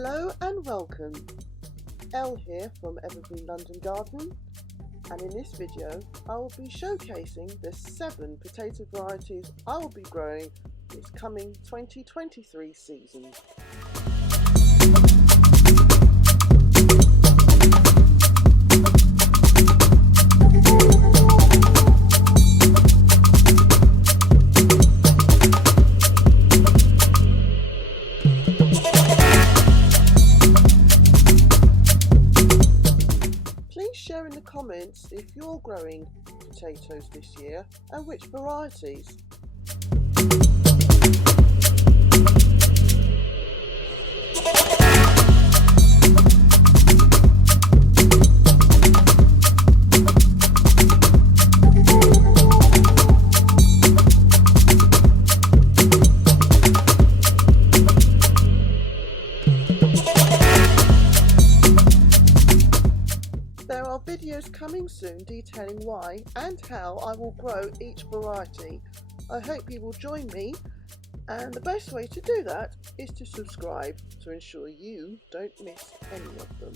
Hello and welcome. Elle here from EVERBEE London Garden, and in this video I will be showcasing the 7 potato varieties I will be growing this coming 2023 season. Please share in the comments if you're growing potatoes this year and which varieties. There are videos coming soon detailing why and how I will grow each variety. I hope you will join me, and the best way to do that is to subscribe to ensure you don't miss any of them.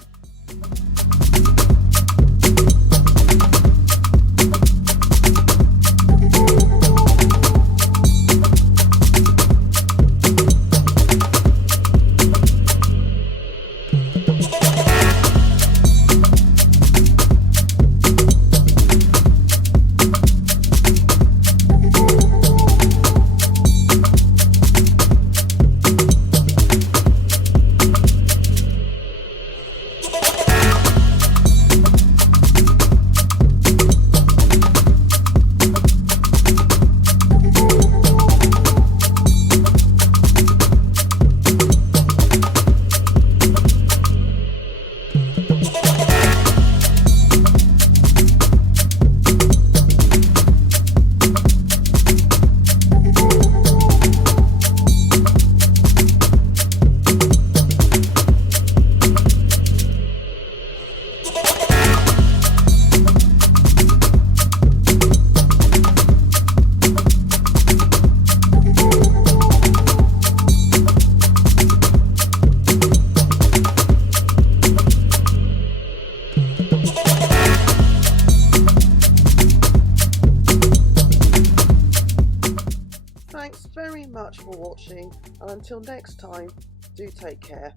Thanks very much for watching, and until next time, do take care.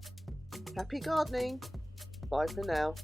Happy gardening! Bye for now.